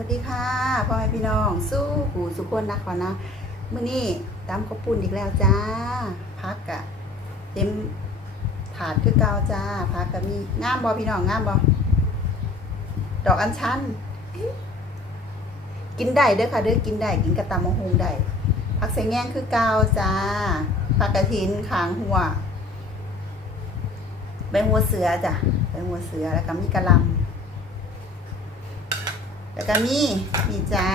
วัสดีค่ะพ่อแม่พี่น้อง สู้หูสุกคนนะขอนะมื้อนี้ตามข้าวปุ้นอีกแล้วจ้าพักกะเต็มถาดคือเก่าจ้าพักกะมีงามบอพี่น้องงามบอดอกอัญชันกินได้เด้อค่ะเด้อกินได้กินกระตำมะฮงได้ผักใส่แง่งคือเก่าจ้าผักกระถินขางหัวใบหัวเสือจ้ะใบหัวเสือแล้วก็มีกระลำ แล้วก็มีนี่จ้า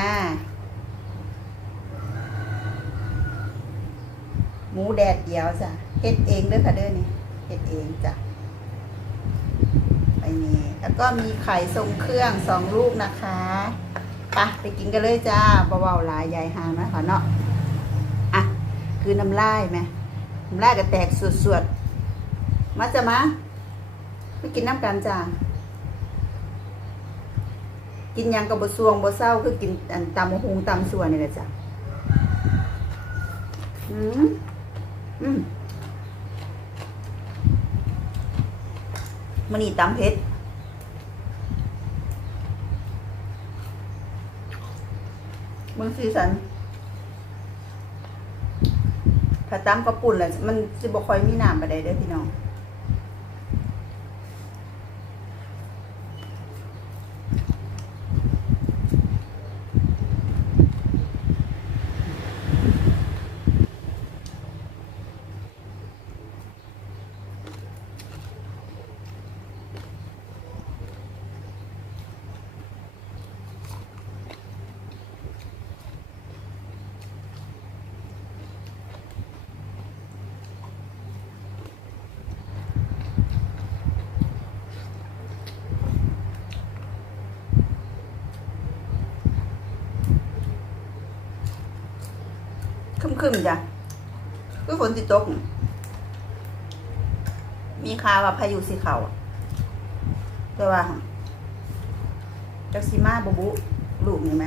หมูแดดเดียวจ้ะเฮ็ดเองเด้อค่ะเด้อนี่เฮ็ดเองจ้ะไปนี่แล้วก็มีไข่ทรงเครื่องสองลูกนะคะไปไปกินกันเลยจ้าเบาๆลายใหญ่หางนะคะเนาะอะคือน้ำลายไหมน้ำลายก็แตกสวดๆมาจะมาไปกินน้ำกันจ้า กินยังกับบะซวงบะเศร้าคือกินอันตำมะฮงตำส่วนนี่แหละจ้ะอืมอืมมันนี่ตำเผ็ดมืองสีสันถ้าตำกระปุ่นแหละมันจะบ่ค่อยมีน้ำไปได้เด้อพี่น้อง คึมคึมๆจ้ะคือฝนติดตก มีข่าวว่าพายุสีเขาแต่ว่าจักซิมาบุบุลูกนี่ไหม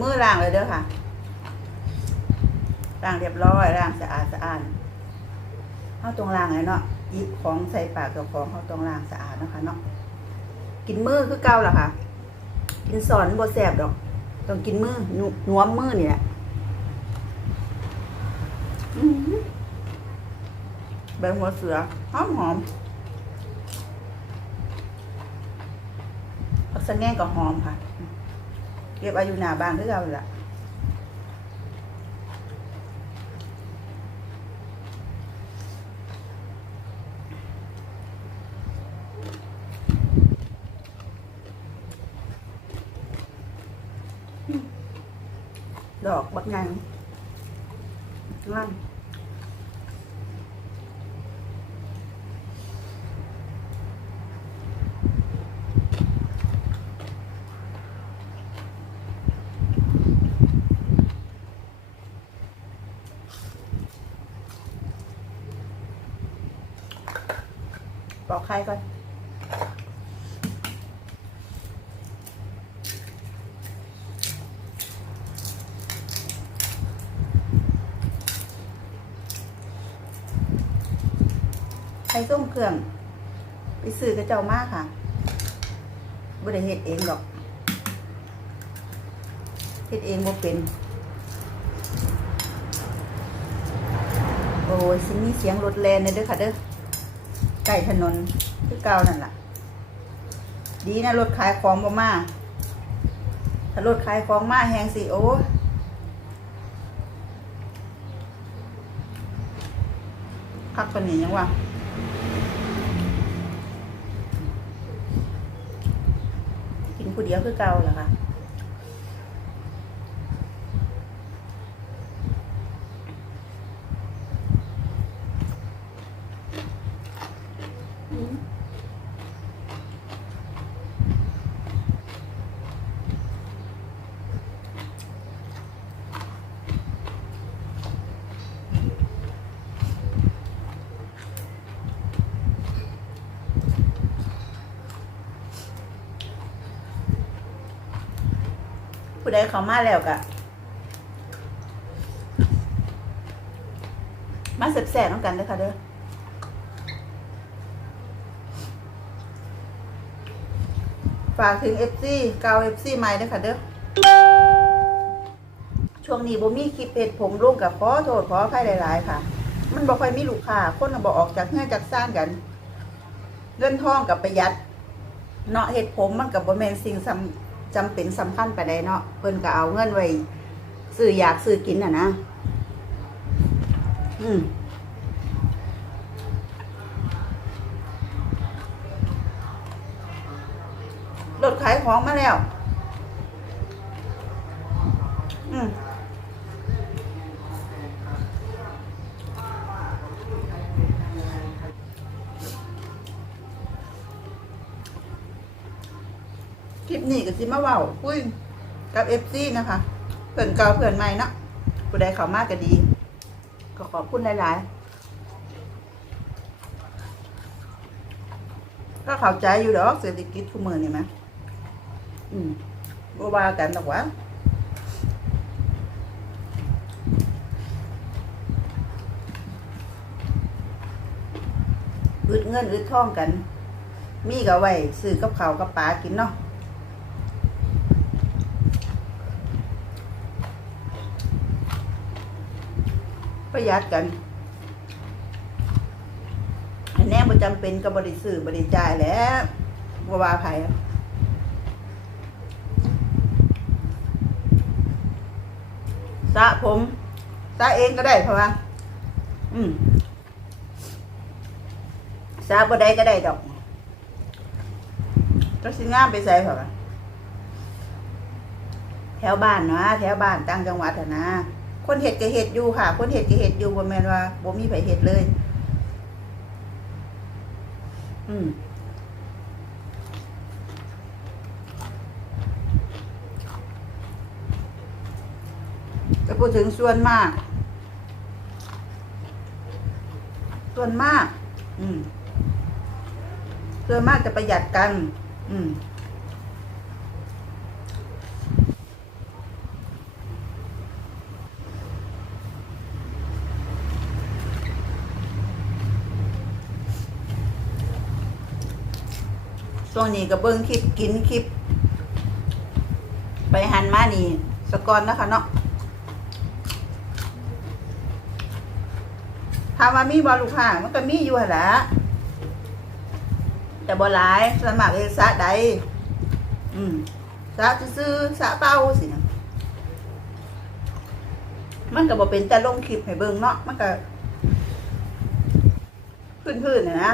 มือล้างเลยเด้อค่ะล้างเรียบร้อยล้างสะอาดสะอาดเข้าตรงล้างเลยเนาะหยิบของใส่ปากเจ้าของเข้าตรงล้างสะอาดนะคะเนาะกินมือคือเก่าล่ะค่ะ กินสอนบ่แสบดอก ต้องกินมือหนัวมมือนี่แหละใบหัวเสือหอมหอมผักสะแง่งก็หอมค่ะ เก็บอายุหนาบางคือเก่าล่ะ ดอกบักไงงามปอกไข่ก่อน ไข่ส้มเครื่อง ไปซื้อกระเจ้ามากค่ะบ่ได้เฮ็ดเองดอกเฮ็ดเองบ่เป็นโอ้ยสิมีเสียงรถแลนเลยเด้อค่ะเด้อใกล้ถนนคือเก่านั่นล่ะ ดีนะรถขายของบ่มาถ้ารถขายของมาแฮงสิโอ้ยคักปานนี้ยังวะ กินผู้เดียวคือเก่าเหรอคะ ใดเขามาแล้วกะมาแสบแสบต้องกันเลยค่ะเด้อฝากถึงเอฟซีเกาเอฟซีใหม่ด้วยค่ะเด้อ ช่วงนี้บ่มีคลิปเห็ดผมลงกับขอโทษขออภัยหลาย ๆ ค่ะ มันบ่ค่อยมีลูกค้าคนก็บ่ออกจากเงื่อจากสร้างกัน เงินทองกับประหยัด เนาะเห็ดผมมันกับบมเมนสิ่งสำ จำเป็นสำคัญปานใดเนาะเพิ่นก็เอาเงินไว้ซื้ออยากซื้อกินอะนะ อืมรถขายของมาแล้ว อืม นี้ก็สิมาเว้าคุยกับเอฟซีนะคะ เพื่อนเก่าเพื่อนใหม่เนาะผู้ใดเข้ามากก็ดี ก็ขอบคุณหลายๆ ก็เข้าใจอยู่ดอกเศรษฐกิจทุกมือนี่ไหมอืมบ่ว่ากันดอกวะอึดเงินอึดทองกัน มีก็ไว้ซื้อกับข้าวกับปลากินเนาะ ประหยัดกันอันแน่บ่จำเป็นก็บริสื่อบริจ่ายแล้วบวาไผอะสระผมสระเองก็ได้เพราะว่า อืมสระบ่ได้ก็ได้ดอกก็สิงามไปใส่เพราะว่าแถวบ้านเนาะแถวบ้านต่างจังหวัดนะ คนเห็ดก็เห็ดอยู่ค่ะ คนเห็ดก็เห็ดอยู่บ่แม่นว่าบ่มีไผเห็ดเลย อืมจะพูดถึงส่วนมาก ส่วนมาก อืมส่วนมากจะประหยัดกัน อืม ช่วงนี้ก็เบิ้งคลิปกินคลิป ไปหันมานี่สกอนนะคะเนาะถามว่ามีบอลูกค้ามันก็มีอยู่แหละแต่บอหลายสมัครเองสะใดอืมสะซื้อๆสะเป้าสินะมันก็บอกเป็นแต่ลงคลิปให้เบิ่งเนาะมันก็พื้นๆนะนะ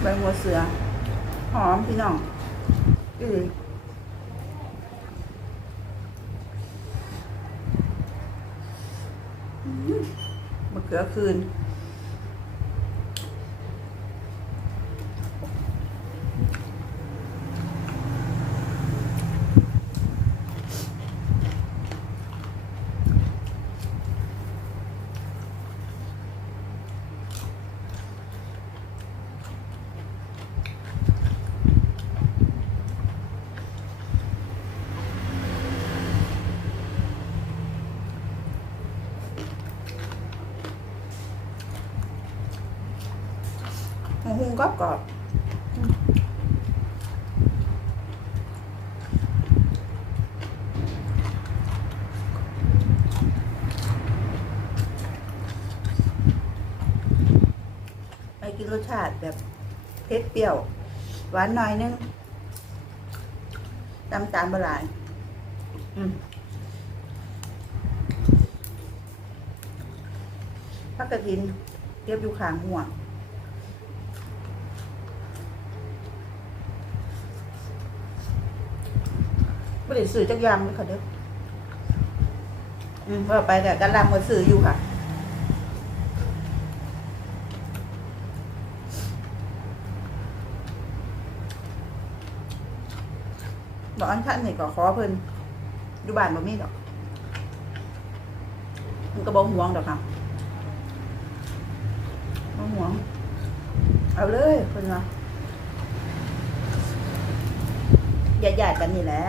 ใบหัวเสือ หอมพี่น้องอือมมะเขือคืน หมูหุงกรอบกรอบไปกินรสชาติแบบเผ็ดเปรี้ยว หวานหน่อยนึงตำตาลบหลายอืมพักกระถินเรียบอยู่ข้างหัว ไม่ได้สื่อจักอยางเลยค่ะเด้ออืมว่าไปแต่กันลำมาสื่ออยู่ค่ะบอกอันท่านนี่ก็ขอเพิ่นอยู่บ้านบ่มีดอกมันก็บ่ห่วงดอกค่ะมะม่วง เอาเลยคนละหยาดๆกันนี่แหละ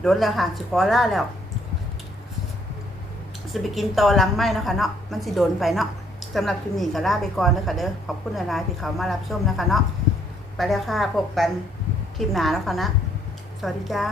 โดนแล้วค่ะสิขอล่าแล้วจะไปกินตอลังไหมเนะคะเนาะมันสิโดนไปเนาะสำหรับคลิปนี้ก็ลาไปก่อนเลยค่ะเด้อขอบคุณหลายๆที่เขามารับชมนะคะเนาะไปแล้วค่ะพบกันคลิปหน้าแล้วค่ะนะ สวัสดีจ้า